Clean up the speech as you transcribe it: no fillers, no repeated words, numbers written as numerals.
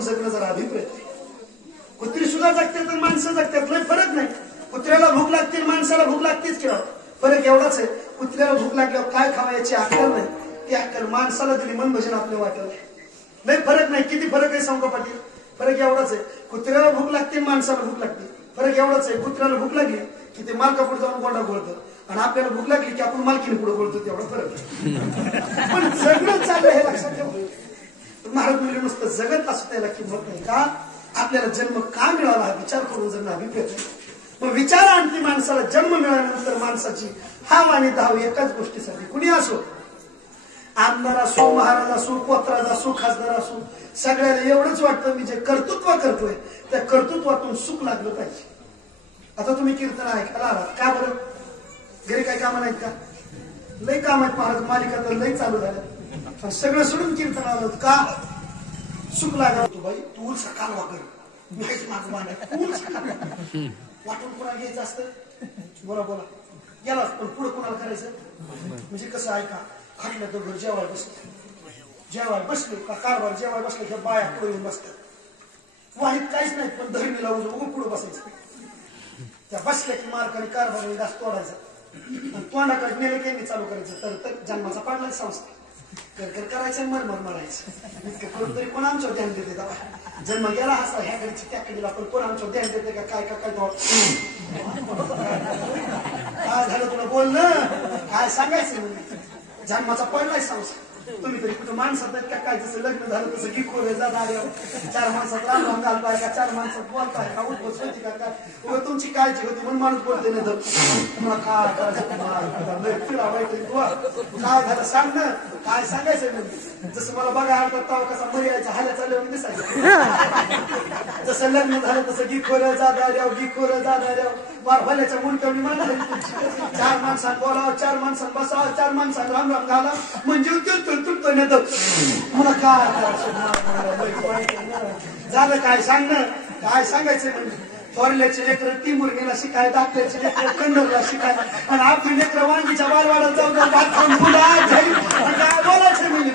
जगणं जरा अभिप्रेत. कुत्री सुद्धा जगतात आणि माणसं जगतात, लय फरक नाही. कुत्र्याला भूक लागते, माणसाला भूक लागतेच किंवा फरक एवढाच आहे. कुत्र्याला भूक लागल्यावर काय खावा याची अक्कल नाही, ती अक्कल माणसाला दिली मन भजन आपल्या वाटेल. लय फरक नाही. किती फरक आहे सांगू पाटील? फरक एवढाच आहे. कुत्र्याला भूक लागते, माणसाला भूक लागते. फरक एवढाच आहे. कुत्र्याला भूक लागली की ते मालकापुढे जाऊन गोंडा गोळतं आणि आपल्याला भूक लागली की आपण मालकीने पुढे बोलतो, तेवढा फरक आहे. पण जगणं चाललं हे लक्षात ठेवा. महाराज मुली नुसतं जगत असं त्याला किंमत नाही का? आपल्याला जन्म का मिळाला हा विचार करून जगणं अभिप्रेत आहे. मग विचार आणखी माणसाला जन्म मिळाल्यानंतर माणसाची हाव आणि धाव एकाच गोष्टीसाठी. कुणी असो, आमदार असो, महाराज असो, पोतराज असो, खासदार असो, सगळ्याला एवढंच वाटतं मी जे कर्तृत्व करतोय त्या कर्तृत्वातून सुख लागलं पाहिजे. आता तुम्ही कीर्तन ऐकायला आलात का बरं? घरी काही कामं नाहीत का? लय काम आहेत महाराज, मालिका तर लय चालू झाल्या. सगळं सोडून कीर्तन आलं का? सुख लागला होतो. बाई तू सकाळ वाकर मी काहीच माझं मान आहे. वाटून कुणाला घ्यायचं असतं? बोला बोला गेला, पण पुढे कुणाला करायचं? म्हणजे कसं ऐका, खाटलं तर घर जेवायला बसलं, जेवायला बसलो का कारभार जेवायला बसलं की बाया पुढे येऊन बसतात. वाईट काहीच नाही, पण धरणीला उजवून पुढे बसायचं. त्या बसल्या की मार्काने कारभार घास तोडायचा आणि तोंडाकडे नेलं की चालू करायचं. तर जन्माचा पाडलाय संस्था कर करायचं, मरमर मरायचं. इतकं करून तरी कोण आमच्यावर ध्यान देते? जन्म गेला असा ह्याकडे त्याकडे आपण कोण आमच्यावर ध्यान देते का? काय काय काय झालं तुला बोलणं? काय सांगायचं? जन्माचा पडलाय संस्था. तुम्ही तरी कुठं माणसात का काय? जसं लग्न झालं तसं गिकोर चार माणसात राम घालताय का? चार माणसात बोलताय का? उद्भत होती का? काय तुमची काळजी होती म्हणून माणूस बोलते नाही. तर तुम्हाला काय झालं सांग ना, काय सांगायचं? म्हणजे जसं मला बघा आवडतात तेव्हा कसा मर्याचा हाल्या चालल्यावर दिसायचं. जसं लग्न झालं तसं गिखोर जादाऱ्याव गिखोर जादाऱ्याव वार भल्याच्या मुंडकवणी मांडली. चार माणसात बोलावं, चार माणसात बसावं, चार माणसात राम राम घाला म्हणजे तुटतो नेत. मला काय झालं काय सांग ना, काय सांगायचं? म्हणजे थोरल्याचे लेकर टिमुरगेला शिकाय, डाक्टरचे लेकर कंडरला शिकाय आणि आपली लेकर वांगीच्या बालवाड्यात जाऊन भात खाऊन काय बोलायचं म्हणजे